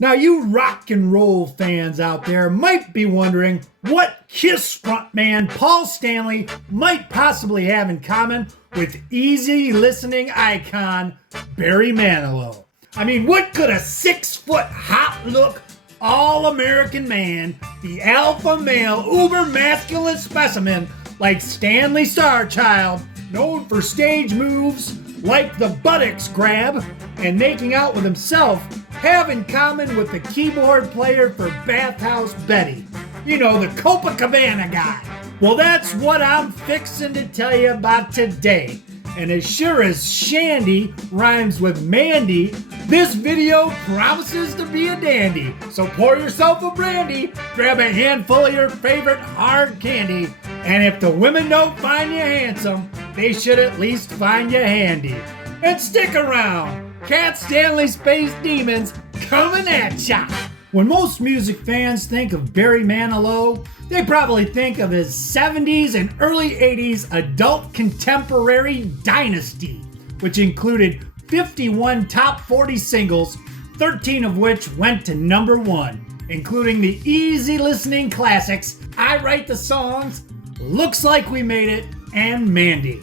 Now, you rock and roll fans out there might be wondering what Kiss frontman Paul Stanley might possibly have in common with easy listening icon Barry Manilow. I mean, what could a 6-foot hot look, all-American man, the alpha male, uber masculine specimen like Stanley Starchild, known for stage moves like the buttocks grab and making out with himself, have in common with the keyboard player for Bathhouse Betty? You know, the Copacabana guy. Well, that's what I'm fixing to tell you about today. And as sure as Shandy rhymes with Mandy, this video promises to be a dandy. So pour yourself a brandy, grab a handful of your favorite hard candy, and if the women don't find you handsome, they should at least find you handy. And stick around, Cat Stanley Space Demons coming at ya! When most music fans think of Barry Manilow, they probably think of his 70s and early 80s adult contemporary dynasty, which included 51 top 40 singles, 13 of which went to #1, including the easy listening classics I Write the Songs, Looks Like We Made It, and Mandy.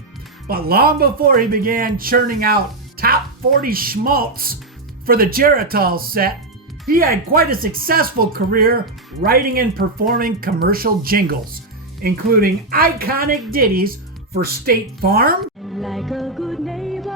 But long before he began churning out top 40 schmaltz for the Geritol set, he had quite a successful career writing and performing commercial jingles, including iconic ditties for State Farm, like a good neighbor,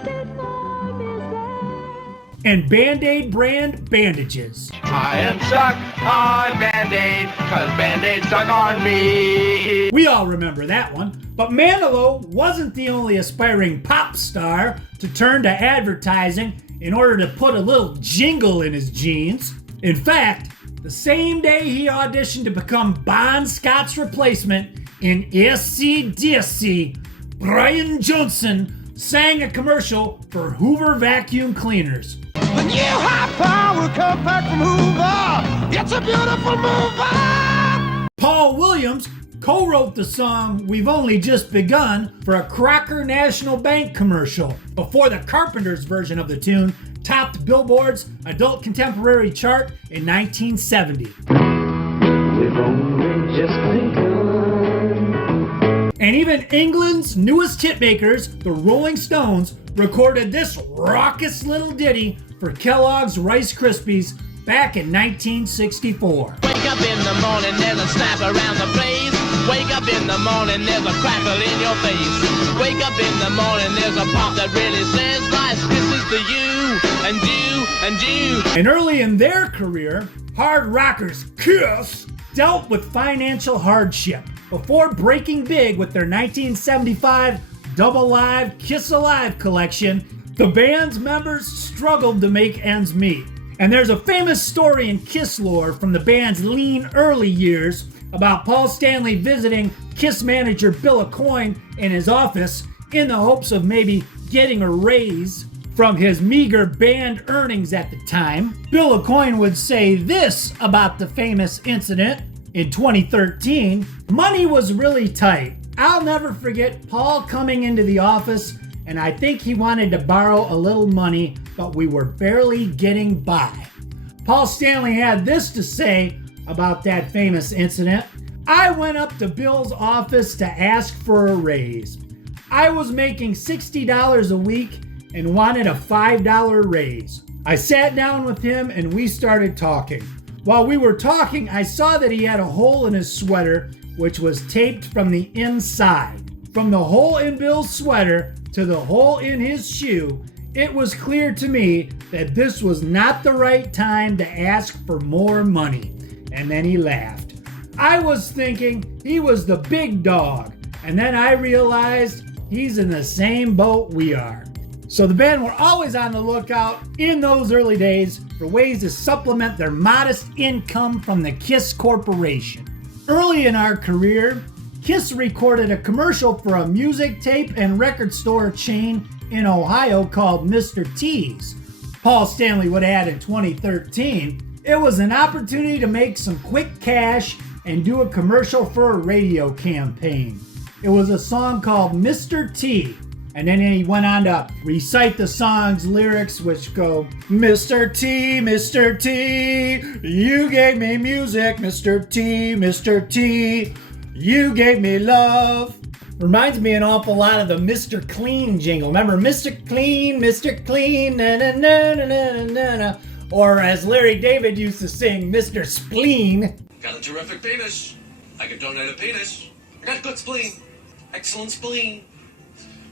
State Farm is there, and Band-Aid brand bandages. I am stuck on Band-Aid, 'cause Band-Aid stuck on me. We all remember that one. But Manilow wasn't the only aspiring pop star to turn to advertising in order to put a little jingle in his jeans. In fact, the same day he auditioned to become Bon Scott's replacement in AC/DC, Brian Johnson sang a commercial for Hoover vacuum cleaners. The new high power come back from Hoover. It's a beautiful mover. Paul Williams co-wrote the song We've Only Just Begun for a Crocker National Bank commercial before the Carpenters version of the tune topped Billboard's adult contemporary chart in 1970. We've only just begun. And even England's newest hitmakers, the Rolling Stones, recorded this raucous little ditty for Kellogg's Rice Krispies back in 1964. Wake up in the morning, there's a snap around the place. Wake up in the morning, there's a crackle in your face. Wake up in the morning, there's a pop that really says Rice Krispies to you, and you, and you. And early in their career, hard rockers Kiss dealt with financial hardship before breaking big with their 1975 Double Live Kiss Alive collection. The band's members struggled to make ends meet. And there's a famous story in Kiss lore from the band's lean early years about Paul Stanley visiting Kiss manager Bill Aucoin in his office in the hopes of maybe getting a raise from his meager band earnings at the time. Bill Aucoin would say this about the famous incident in 2013: "Money was really tight. I'll never forget Paul coming into the office, and I think he wanted to borrow a little money, but we were barely getting by." Paul Stanley had this to say about that famous incident: "I went up to Bill's office to ask for a raise. I was making $60 a week and wanted a $5 raise. I sat down with him and we started talking. While we were talking, I saw that he had a hole in his sweater, which was taped from the inside. From the hole in Bill's sweater to the hole in his shoe, it was clear to me that this was not the right time to ask for more money." And then he laughed. "I was thinking he was the big dog, and then I realized he's in the same boat we are." So the band were always on the lookout in those early days for ways to supplement their modest income from the Kiss Corporation. Early in our career, Kiss recorded a commercial for a music tape and record store chain in Ohio called Mr. T's. Paul Stanley would add in 2013, "It was an opportunity to make some quick cash and do a commercial for a radio campaign. It was a song called Mr. T. And then he went on to recite the song's lyrics, which go, Mr. T, Mr. T, you gave me music, Mr. T, Mr. T, you gave me love. Reminds me an awful lot of the Mr. Clean jingle. Remember, Mr. Clean, na na na na na na na. Or as Larry David used to sing, Mr. Spleen. Got a terrific penis. I could donate a penis. I got good spleen. Excellent spleen.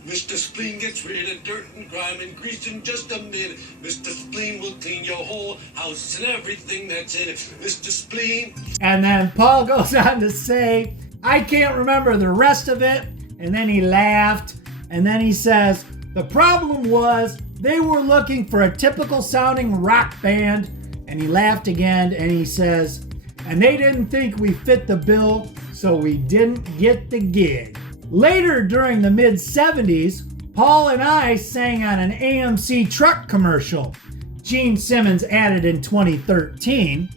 Mr. Spleen gets rid of dirt and grime and grease in just a minute. Mr. Spleen will clean your whole house and everything that's in it. Mr. Spleen. And then Paul goes on to say, I can't remember the rest of it. And then he laughed. And then he says, the problem was they were looking for a typical sounding rock band. And he laughed again and he says, and they didn't think we fit the bill, so we didn't get the gig. Later during the mid-70s, Paul and I sang on an AMC truck commercial. Gene Simmons added in 2013,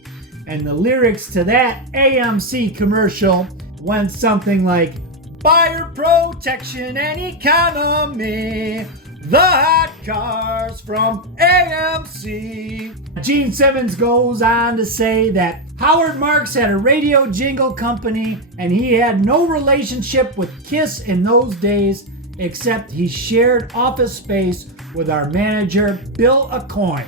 and the lyrics to that AMC commercial went something like, Buyer protection and economy, the hot cars from AMC. Gene Simmons goes on to say that Howard Marks had a radio jingle company and he had no relationship with Kiss in those days, except he shared office space with our manager, Bill Aucoin.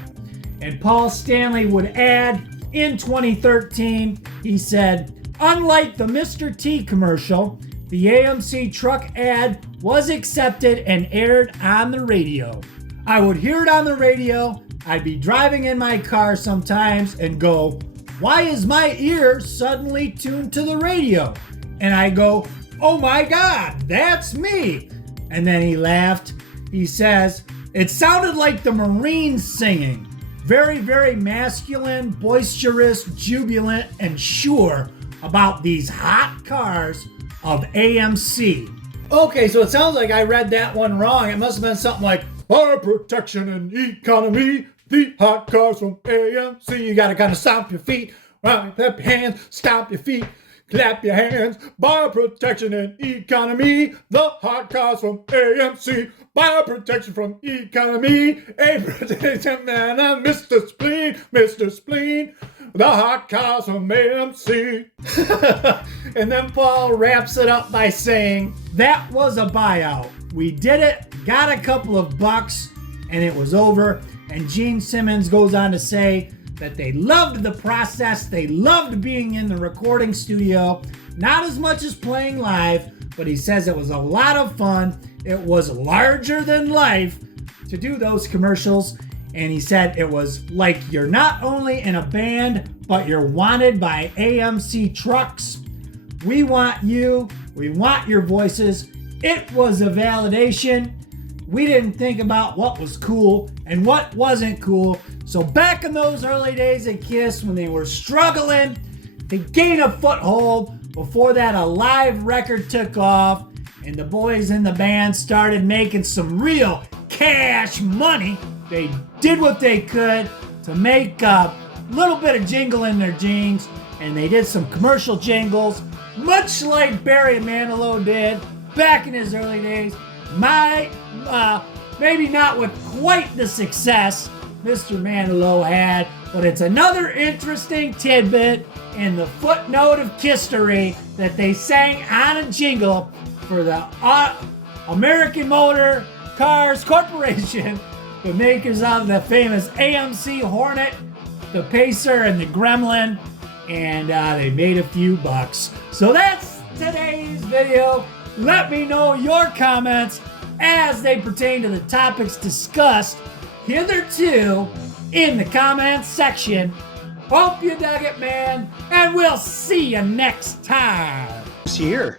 And Paul Stanley would add, in 2013, he said, unlike the Mr. T commercial, the AMC truck ad was accepted and aired on the radio. I would hear it on the radio, I'd be driving in my car sometimes and go, why is my ear suddenly tuned to the radio? And I go, oh my God, that's me. And then he laughed. He says, it sounded like the Marines singing. Very, very masculine, boisterous, jubilant, and sure about these hot cars of AMC. Okay, so it sounds like I read that one wrong. It must have been something like, fire protection and economy, the hot cars from AMC. You gotta kind of stomp your feet, clap your hands, stomp your feet, clap your hands. Fire protection and economy, the hot cars from AMC. Fire protection from economy, a protection man, Mr. Spleen, Mr. Spleen. The hot cars from AMC. And then Paul wraps it up by saying, that was a buyout. We did it, got a couple of bucks, and it was over. And Gene Simmons goes on to say that they loved the process. They loved being in the recording studio. Not as much as playing live, but he says it was a lot of fun. It was larger than life to do those commercials. And he said it was like you're not only in a band, but you're wanted by AMC trucks. We want you. We want your voices. It was a validation. We didn't think about what was cool and what wasn't cool. So back in those early days at Kiss, when they were struggling to gain a foothold, before that a live record took off and the boys in the band started making some real cash money, they did what they could to make a little bit of jingle in their jeans, and they did some commercial jingles, much like Barry Manilow did back in his early days. Maybe not with quite the success Mr. Manalo had, but it's another interesting tidbit in the footnote of Kisstory that they sang on a jingle for the American Motor Cars Corporation, the makers of the famous AMC Hornet, the Pacer, and the Gremlin, and they made a few bucks. So that's today's video. Let me know your comments as they pertain to the topics discussed hitherto in the comments section. Hope you dug it, man, and we'll see you next time. Here.